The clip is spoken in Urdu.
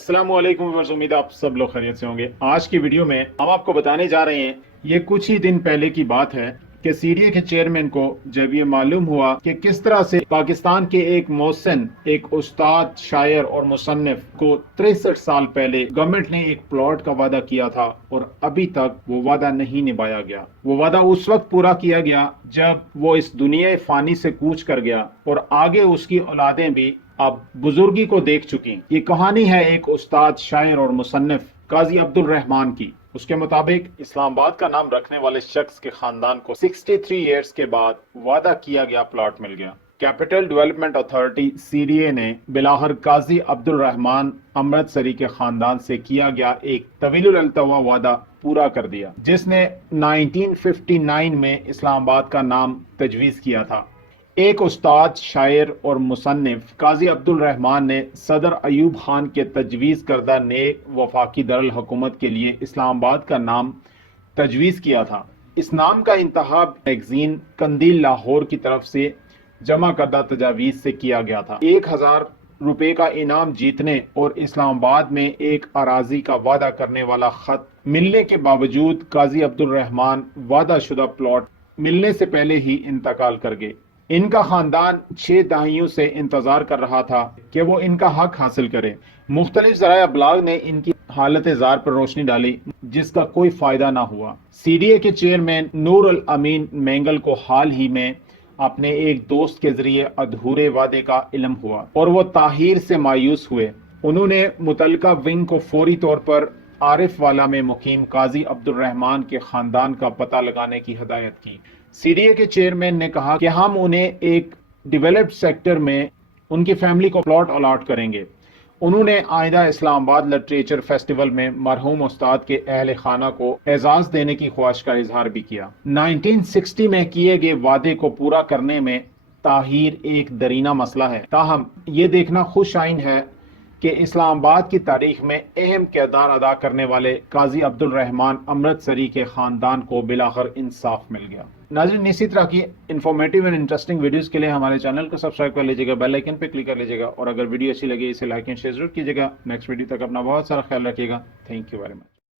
السلام علیکم ویورز، امید آپ سب لوگ خیریت سے ہوں گے۔ آج کی ویڈیو میں ہم آپ کو بتانے جا رہے ہیں، یہ کچھ ہی دن پہلے کی بات ہے کہ سی ڈی اے کے چیئرمین کو جب یہ معلوم ہوا کہ کس طرح سے پاکستان کے ایک محسن، ایک استاد، شاعر اور مصنف کو 63 سال پہلے گورنمنٹ نے ایک پلاٹ کا وعدہ کیا تھا اور ابھی تک وہ وعدہ نہیں نبھایا گیا۔ وہ وعدہ اس وقت پورا کیا گیا جب وہ اس دنیا فانی سے کوچ کر گیا اور آگے اس کی اولادیں بھی اب بزرگی کو دیکھ چکی۔ یہ کہانی ہے ایک استاد، شاعر اور مصنف قاضی عبد الرحمان کی۔ اس کے مطابق اسلام آباد کا نام رکھنے والے شخص کے خاندان کو 63 ایئرز کے بعد وعدہ کیا گیا پلاٹ مل گیا۔ Capital development authority C D A نے بلاخر قاضی عبد الرحمان امرتسری کے خاندان سے کیا گیا ایک طویل الالتوا وعدہ پورا کر دیا، جس نے 1959 میں اسلام آباد کا نام تجویز کیا تھا۔ ایک استاد، شاعر اور مصنف قاضی عبد الرحمان نے صدر ایوب خان کے تجویز کردہ نئے وفاقی دارالحکومت کے لیے اسلام آباد کا نام تجویز کیا تھا۔ اس نام کا انتخاب میگزین قندیل لاہور کی طرف سے جمع کردہ تجاویز سے کیا گیا تھا۔ 1000 روپے کا انعام جیتنے اور اسلام آباد میں ایک اراضی کا وعدہ کرنے والا خط ملنے کے باوجود قاضی عبد الرحمان وعدہ شدہ پلاٹ ملنے سے پہلے ہی انتقال کر گئے۔ ان کا خاندان 6 دہائیوں سے انتظار کر رہا تھا کہ وہ ان کا حق حاصل کرے۔ مختلف ذرائع ابلاغ نے ان کی حالت زار پر روشنی ڈالی، جس کا کوئی فائدہ نہ ہوا۔ سی ڈی اے کے چیئرمین نور الامین مینگل کو حال ہی میں اپنے ایک دوست کے ذریعے ادھورے وعدے کا علم ہوا اور وہ تاخیر سے مایوس ہوئے۔ انہوں نے متعلقہ ونگ کو فوری طور پر عارف والا میں مقیم قاضی عبد الرحمان کے خاندان کا پتہ لگانے کی ہدایت کی۔ سی ڈی اے کے چیئرمین نے کہا کہ ہم انہیں ایک ڈیولپڈ سیکٹر میں ان کی فیملی کو پلاٹ الاٹ کریں گے۔ انہوں نے آئندہ اسلام آباد لٹریچر فیسٹیول میں مرحوم استاد کے اہل خانہ کو اعزاز دینے کی خواہش کا اظہار بھی کیا۔ 1960 میں کیے گئے وعدے کو پورا کرنے میں تاخیر ایک درینہ مسئلہ ہے، تاہم یہ دیکھنا خوش آئین ہے کہ اسلام آباد کی تاریخ میں اہم کردار ادا کرنے والے قاضی عبد الرحمان امرتسری کے خاندان کو بلاخر انصاف مل گیا۔ ناظرین، اسی طرح کی انفارمیٹیو اور انٹرسٹنگ ویڈیوز کے لیے ہمارے چینل کو سبسکرائب کر لیجیے گا، بیل آئیکن پہ کلک کر لیجیے گا، اور اگر ویڈیو اچھی لگے اسے لائک اینڈ شیئر ضرور کیجیے گا۔ نیکسٹ ویڈیو تک اپنا بہت سارا خیال رکھیے گا۔ Thank you very much.